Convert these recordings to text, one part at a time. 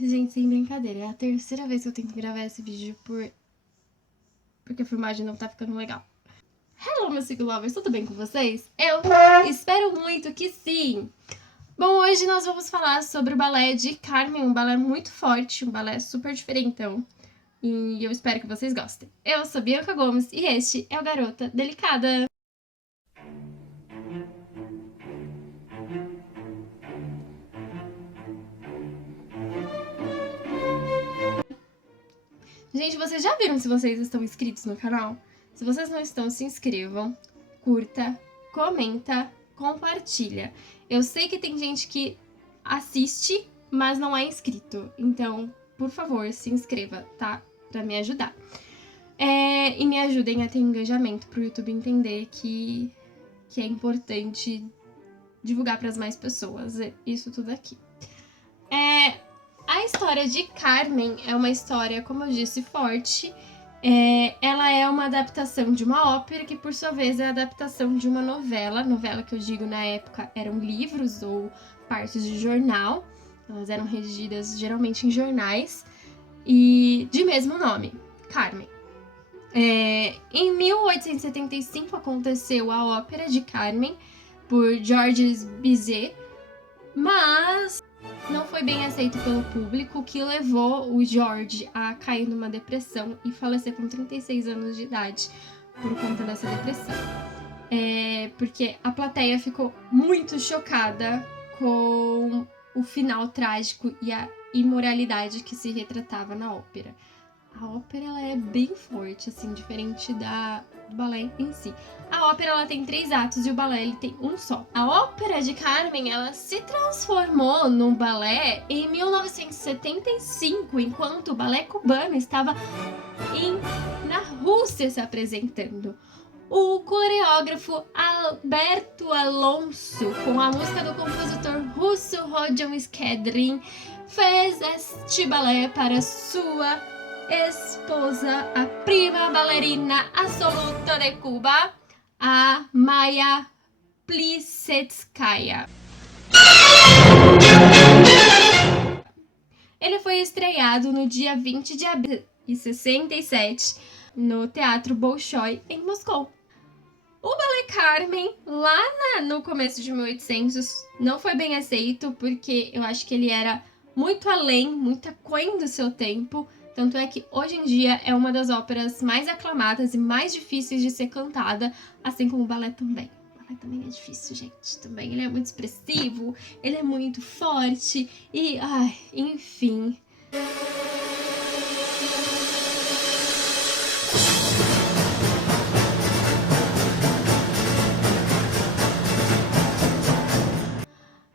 Gente, sem brincadeira, é a terceira vez que eu tento gravar esse vídeo porque a filmagem não tá ficando legal. Hello, meus Ciclo Lovers, tudo bem com vocês? Eu espero muito que sim! Bom, hoje nós vamos falar sobre o balé de Carmen, um balé muito forte, um balé super diferentão. E eu espero que vocês gostem. Eu sou Bianca Gomes e este é o Garota Delicada. Gente, vocês já viram se vocês estão inscritos no canal? Se vocês não estão, se inscrevam, curta, comenta, compartilha. Eu sei que tem gente que assiste, mas não é inscrito. Então, por favor, se inscreva, tá? Pra me ajudar. E me ajudem a ter engajamento pro YouTube entender que é importante divulgar para as mais pessoas isso tudo aqui. A história de Carmen é uma história, como eu disse, forte. Ela é uma adaptação de uma ópera que, por sua vez, é a adaptação de uma novela. Novela que eu digo, na época, eram livros ou partes de jornal. Elas eram redigidas geralmente em jornais. E de mesmo nome, Carmen. Em 1875 aconteceu a ópera de Carmen, por Georges Bizet, mas não foi bem aceito pelo público, o que levou o George a cair numa depressão e falecer com 36 anos de idade por conta dessa depressão. Porque a plateia ficou muito chocada com o final trágico e a imoralidade que se retratava na ópera. A ópera ela é bem forte, assim, diferente do balé em si. A ópera ela tem 3 atos e o balé ele tem um só. A ópera de Carmen ela se transformou num balé em 1975, enquanto o balé cubano estava na Rússia se apresentando. O coreógrafo Alberto Alonso, com a música do compositor russo Rodion Skedrin, fez este balé para sua esposa, a prima bailarina absoluta de Cuba, a Maya Plisetskaya. Ele foi estreado no dia 20 de abril de 67 no Teatro Bolshoi, em Moscou. O balé Carmen, lá no começo de 1800, não foi bem aceito, porque eu acho que ele era muito além, muito aquém do seu tempo. Tanto é que hoje em dia é uma das óperas mais aclamadas e mais difíceis de ser cantada, assim como o balé também. O balé também é difícil, gente. Também ele é muito expressivo, ele é muito forte e, enfim.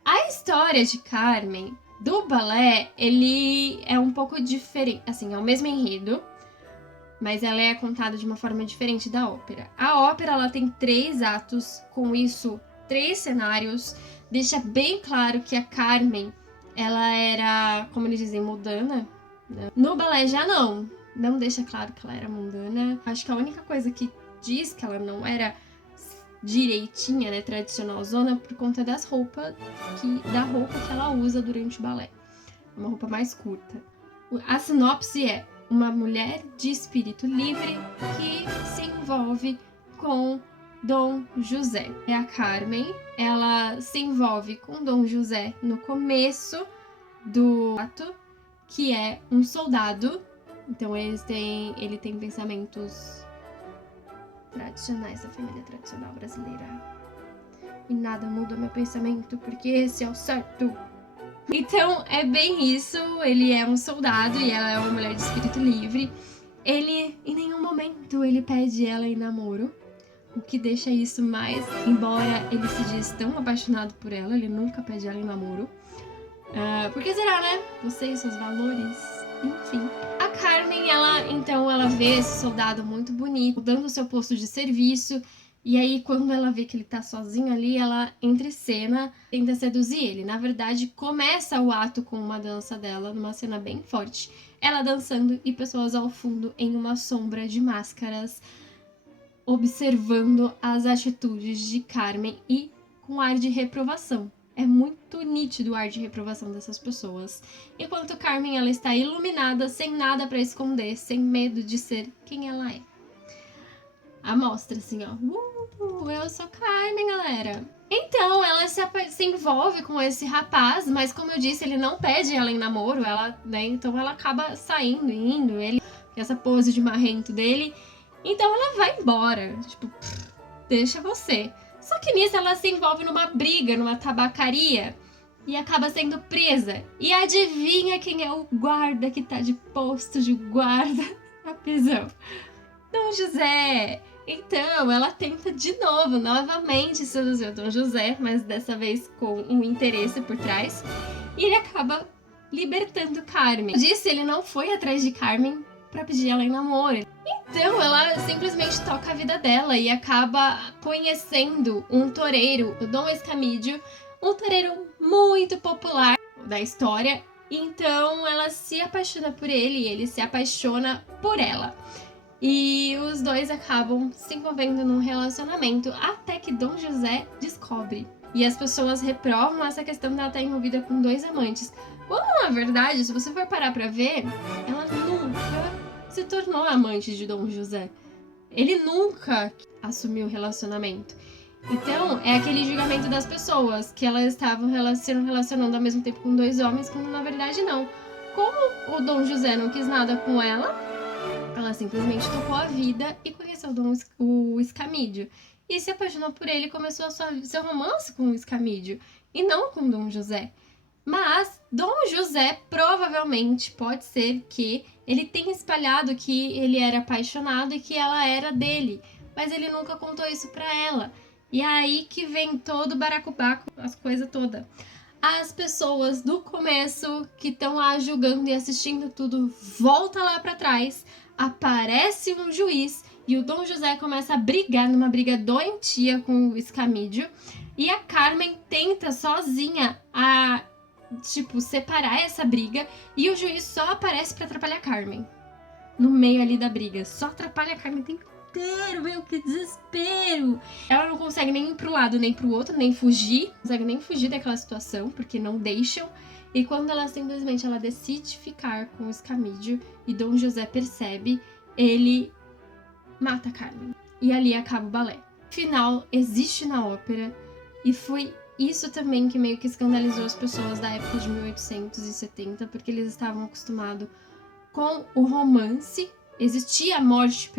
A história de Carmen do balé, ele é um pouco diferente, assim, é o mesmo enredo, mas ela é contada de uma forma diferente da ópera. A ópera, ela tem 3 atos, com isso, 3 cenários, deixa bem claro que a Carmen, ela era, como eles dizem, mundana. No balé já não deixa claro que ela era mundana. Acho que a única coisa que diz que ela não era direitinha, né, tradicional zona, por conta das roupas, da roupa que ela usa durante o balé. Uma roupa mais curta. A sinopse é uma mulher de espírito livre que se envolve com Dom José. A Carmen, ela se envolve com Dom José no começo do ato, que é um soldado. Então ele tem pensamentos tradicionais da família tradicional brasileira. E nada muda meu pensamento, porque esse é o certo. Então, é bem isso. Ele é um soldado e ela é uma mulher de espírito livre. Ele, em nenhum momento, ele pede ela em namoro. O que deixa isso mais... Embora ele se diz tão apaixonado por ela, ele nunca pede ela em namoro. Por que será, né? Você e seus valores. Enfim. A Carmen, ela vê esse soldado muito bonito, dando o seu posto de serviço. E aí, quando ela vê que ele tá sozinho ali, ela entra em cena, tenta seduzir ele. Na verdade, começa o ato com uma dança dela, numa cena bem forte. Ela dançando e pessoas ao fundo em uma sombra de máscaras, observando as atitudes de Carmen e com ar de reprovação. É muito nítido o ar de reprovação dessas pessoas. Enquanto Carmen, ela está iluminada, sem nada pra esconder, sem medo de ser quem ela é. A mostra, assim, ó. Eu sou Carmen, galera. Então, ela se envolve com esse rapaz, mas como eu disse, ele não pede ela em namoro, né? Então ela acaba saindo, indo, ele, essa pose de marrento dele. Então ela vai embora, tipo, deixa você. Só que nisso ela se envolve numa briga, numa tabacaria, e acaba sendo presa. E adivinha quem é o guarda que tá de posto de guarda na prisão? Dom José! Então, ela tenta de novo, novamente seduzir o Dom José, mas dessa vez com um interesse por trás. E ele acaba libertando Carmen. Disse, ele não foi atrás de Carmen pra pedir ela em namoro. Então, ela simplesmente toca a vida dela e acaba conhecendo um toureiro, o Dom Escamídio, um toureiro muito popular da história. Então, ela se apaixona por ele e ele se apaixona por ela. E os dois acabam se envolvendo num relacionamento até que Dom José descobre. E as pessoas reprovam essa questão dela estar envolvida com 2 amantes. Quando, na verdade, se você for parar pra ver, ela nunca se tornou amante de Dom José. Ele nunca assumiu o relacionamento. Então, é aquele julgamento das pessoas, que elas estavam se relacionando ao mesmo tempo com 2 homens, quando na verdade não. Como o Dom José não quis nada com ela simplesmente tocou a vida e conheceu o Escamídio. E se apaixonou por ele e começou seu romance com o Escamídio, e não com Dom José. Mas Dom José provavelmente pode ser que ele tenha espalhado que ele era apaixonado e que ela era dele, mas ele nunca contou isso pra ela. E é aí que vem todo o baracubaco, as coisas todas. As pessoas do começo que estão lá julgando e assistindo tudo, volta lá pra trás, aparece um juiz e o Dom José começa a brigar numa briga doentia com o Escamídio, e a Carmen tenta sozinha separar essa briga, e o juiz só aparece pra atrapalhar a Carmen no meio ali da briga, só atrapalha a Carmen o tempo inteiro, meu, que desespero. Ela não consegue nem ir pro lado nem pro outro, nem fugir, não consegue nem fugir daquela situação, porque não deixam. E quando ela simplesmente decide ficar com o Escamídio e Dom José percebe, ele mata Carmen. E ali acaba o balé. O final existe na ópera e foi isso também que meio que escandalizou as pessoas da época de 1870, porque eles estavam acostumados com o romance. Existia a morte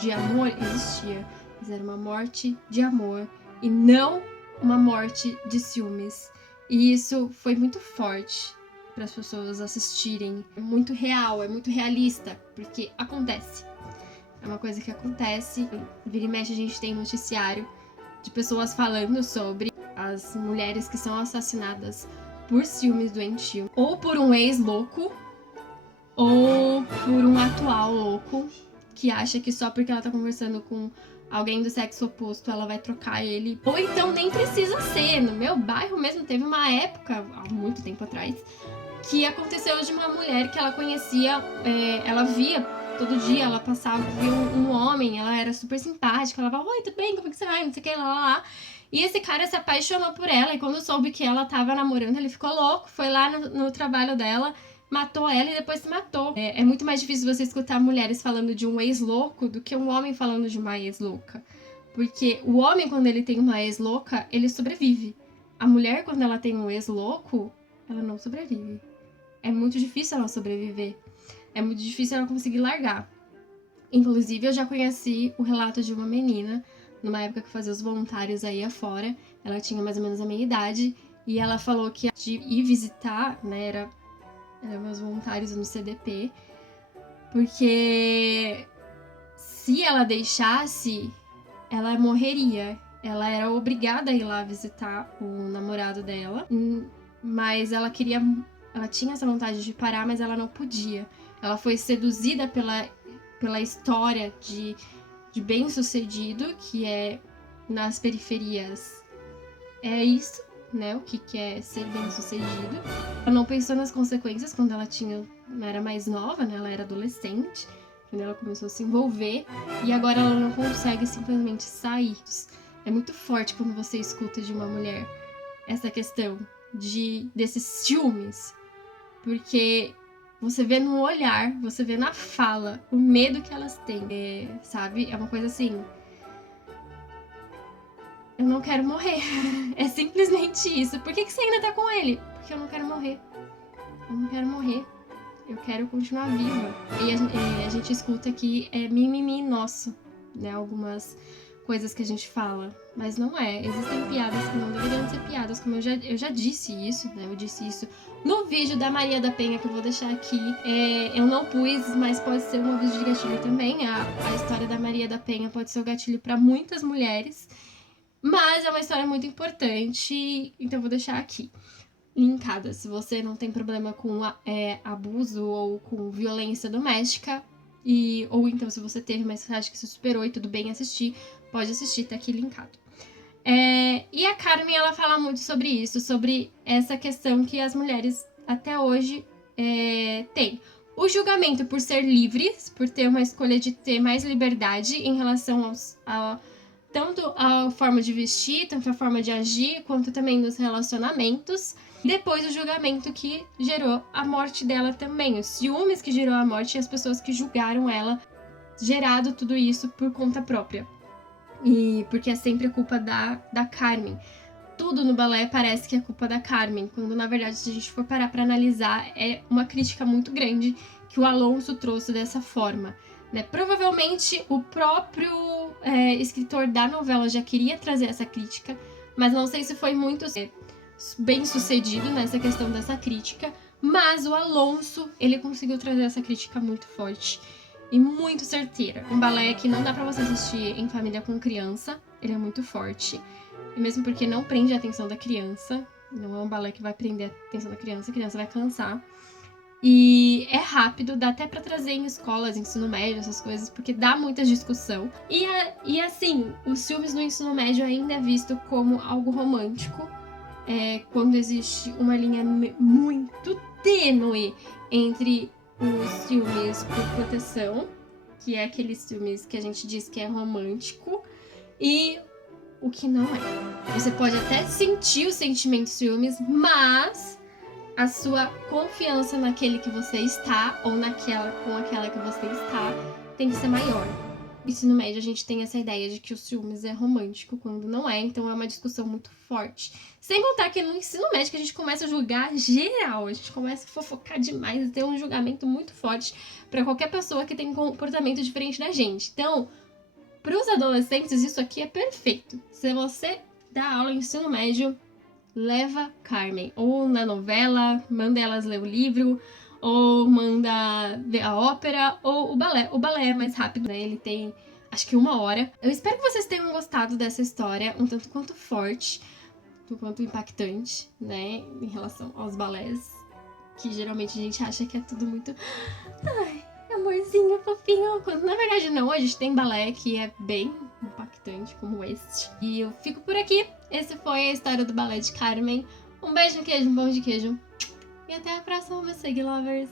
de amor, existia, mas era uma morte de amor e não uma morte de ciúmes. E isso foi muito forte para as pessoas assistirem. É muito real, é muito realista, porque acontece. É uma coisa que acontece. Vira e mexe a gente tem noticiário de pessoas falando sobre as mulheres que são assassinadas por ciúmes doentio, ou por um ex-louco, ou por um atual louco que acha que só porque ela tá conversando com alguém do sexo oposto ela vai trocar ele. Ou então nem precisa ser. No meu bairro mesmo teve uma época, há muito tempo atrás, que aconteceu de uma mulher que ela conhecia, ela via todo dia, ela passava, via um homem, ela era super simpática, ela falava, oi, tudo bem, como é que você vai, não sei o que, lá. E esse cara se apaixonou por ela, e quando soube que ela tava namorando, ele ficou louco, foi lá no trabalho dela, matou ela e depois se matou. É muito mais difícil você escutar mulheres falando de um ex-louco do que um homem falando de uma ex-louca. Porque o homem, quando ele tem uma ex-louca, ele sobrevive. A mulher, quando ela tem um ex-louco, ela não sobrevive. É muito difícil ela sobreviver. É muito difícil ela conseguir largar. Inclusive, eu já conheci o relato de uma menina, numa época que fazia os voluntários aí afora. Ela tinha mais ou menos a minha idade. E ela falou que de ir visitar, né, eram meus voluntários no CDP. Porque se ela deixasse, ela morreria. Ela era obrigada a ir lá visitar o namorado dela. Mas ela tinha essa vontade de parar, mas ela não podia. Ela foi seduzida pela história de bem-sucedido, que é nas periferias. É isso, né? O que é ser bem-sucedido. Ela não pensou nas consequências quando ela era mais nova, né? Ela era adolescente, quando ela começou a se envolver. E agora ela não consegue simplesmente sair. É muito forte quando você escuta de uma mulher essa questão desses ciúmes. Porque você vê no olhar, você vê na fala, o medo que elas têm. Sabe? É uma coisa assim... Eu não quero morrer. É simplesmente isso. Por que você ainda tá com ele? Porque eu não quero morrer. Eu não quero morrer. Eu quero continuar viva. E a gente escuta aqui mimimi nosso, né? Algumas coisas que a gente fala. Mas não é. Existem piadas que não deveriam ser piadas, como eu já disse isso, né? Eu disse isso no vídeo da Maria da Penha, que eu vou deixar aqui. Eu não pus, mas pode ser um vídeo de gatilho também. A história da Maria da Penha pode ser o gatilho para muitas mulheres. Mas é uma história muito importante, então eu vou deixar aqui, linkada. Se você não tem problema com abuso ou com violência doméstica, ou então se você teve, mas acha que se superou e tudo bem assistir, pode assistir, tá aqui linkado. E a Carmen, ela fala muito sobre isso, sobre essa questão que as mulheres até hoje têm. O julgamento por ser livres, por ter uma escolha de ter mais liberdade em relação tanto a forma de vestir, tanto a forma de agir, quanto também nos relacionamentos. Depois o julgamento que gerou a morte dela também, os ciúmes que gerou a morte e as pessoas que julgaram ela, gerado tudo isso por conta própria. E porque é sempre a culpa da Carmen. Tudo no balé parece que é culpa da Carmen, quando na verdade, se a gente for parar pra analisar, é uma crítica muito grande que o Alonso trouxe dessa forma. Né? Provavelmente o próprio escritor da novela já queria trazer essa crítica, mas não sei se foi muito bem sucedido nessa questão dessa crítica, mas o Alonso, ele conseguiu trazer essa crítica muito forte e muito certeira. Um balé que não dá pra você assistir em família com criança, ele é muito forte, e mesmo porque não prende a atenção da criança, não é um balé que vai prender a atenção da criança, a criança vai cansar. E é rápido, dá até pra trazer em escolas, ensino médio, essas coisas, porque dá muita discussão. E assim, os filmes no ensino médio ainda é visto como algo romântico, quando existe uma linha muito tênue entre os filmes por proteção, que é aqueles filmes que a gente diz que é romântico, e o que não é. Você pode até sentir o sentimento dos filmes, mas a sua confiança naquele que você está ou com aquela que você está tem que ser maior. No ensino médio a gente tem essa ideia de que os ciúmes é romântico quando não é, então é uma discussão muito forte. Sem contar que no ensino médio que a gente começa a julgar geral, a gente começa a fofocar demais e ter um julgamento muito forte para qualquer pessoa que tem um comportamento diferente da gente. Então, para os adolescentes isso aqui é perfeito. Se você dá aula em ensino médio, leva Carmen, ou na novela, manda elas ler o livro, ou manda ver a ópera, ou o balé. O balé é mais rápido, né? Ele tem, acho que 1 hora. Eu espero que vocês tenham gostado dessa história, um tanto quanto forte, um tanto quanto impactante, né? Em relação aos balés, que geralmente a gente acha que é tudo muito... Ai, amorzinho, fofinho. Quando na verdade não, a gente tem balé que é bem impactante, como este. E eu fico por aqui. Esse foi a história do balé de Carmen. Um beijo, um queijo, um pão de queijo. E até a próxima, meus Sig Lovers!